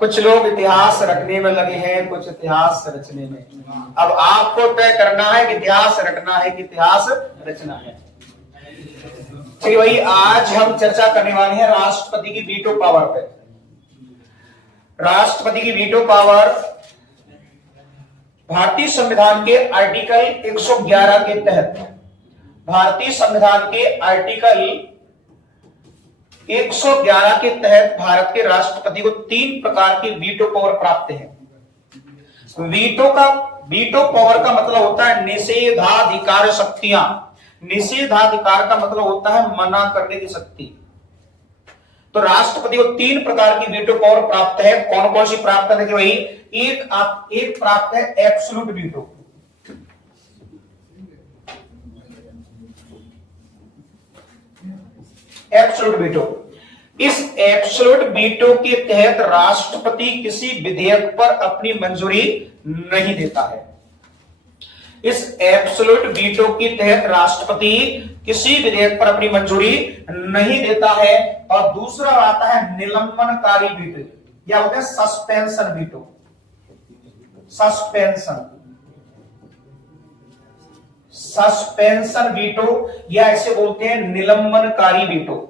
कुछ लोग इतिहास रखने में लगे हैं, कुछ इतिहास रचने में। अब आपको तय करना है कि इतिहास रखना है कि इतिहास रचना है। चलिए भाई, आज हम चर्चा करने वाले हैं राष्ट्रपति की वीटो पावर पे। राष्ट्रपति की वीटो पावर भारतीय संविधान के आर्टिकल 111 के तहत, भारतीय संविधान के आर्टिकल 111 के तहत भारत के राष्ट्रपति को 3 प्रकार की वीटो पावर प्राप्त है। वीटो पावर का मतलब होता है निषेधाधिकार शक्तियां। निषेधाधिकार का मतलब होता है मना करने की शक्ति। तो राष्ट्रपति को 3 प्रकार की वीटो पावर प्राप्त है। कौन कौन सी प्राप्त है? वही एक प्राप्त है एब्सोल्यूट वीटो। Absolute veto. इस एब्सोल्यूट वीटो के तहत राष्ट्रपति किसी विधेयक पर अपनी मंजूरी नहीं देता है। इस एब्सोल्यूट वीटो के तहत राष्ट्रपति किसी विधेयक पर अपनी मंजूरी नहीं देता है। और दूसरा आता है निलंबनकारी वीटो, या होता है सस्पेंशन वीटो। सस्पेंशन वीटो या ऐसे बोलते हैं निलंबनकारी वीटो।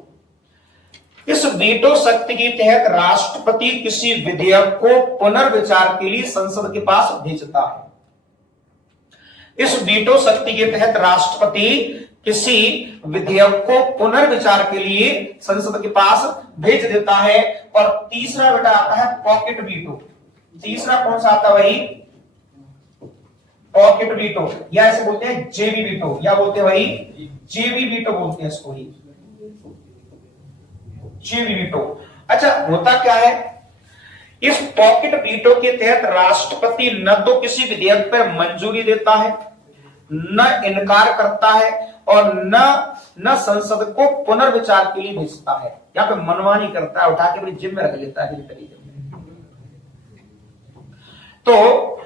इस वीटो शक्ति के तहत राष्ट्रपति किसी विधेयक को पुनर्विचार के लिए संसद के पास भेजता है। इस वीटो शक्ति के तहत राष्ट्रपति किसी विधेयक को पुनर्विचार के लिए संसद के पास भेज देता है। और तीसरा बेटा आता है पॉकेट वीटो। तीसरा कौन सा आता है? वही पॉकेट वीटो, या ऐसे बोलते हैं जेबी वीटो, या बोलते हैं वही जेबी वीटो बोलते हैं इसको ही, जेबी वीटो। अच्छा, होता क्या है? इस पॉकेट वीटो के तहत राष्ट्रपति न तो किसी विधेयक पर मंजूरी देता है, न इनकार करता है, और न संसद को पुनर्विचार के लिए भेजता है। या पे मनमानी करता है, उठा के अपनी जिम्मे रख लेता है तरीके में। तो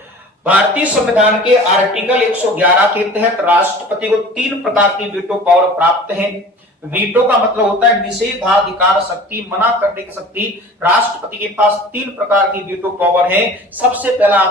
भारतीय संविधान के आर्टिकल 111 के तहत राष्ट्रपति को 3 प्रकार की वीटो पावर प्राप्त है। वीटो का मतलब होता है निषेधाधिकार शक्ति, मना करने की शक्ति। राष्ट्रपति के पास 3 प्रकार की वीटो पावर है। सबसे पहला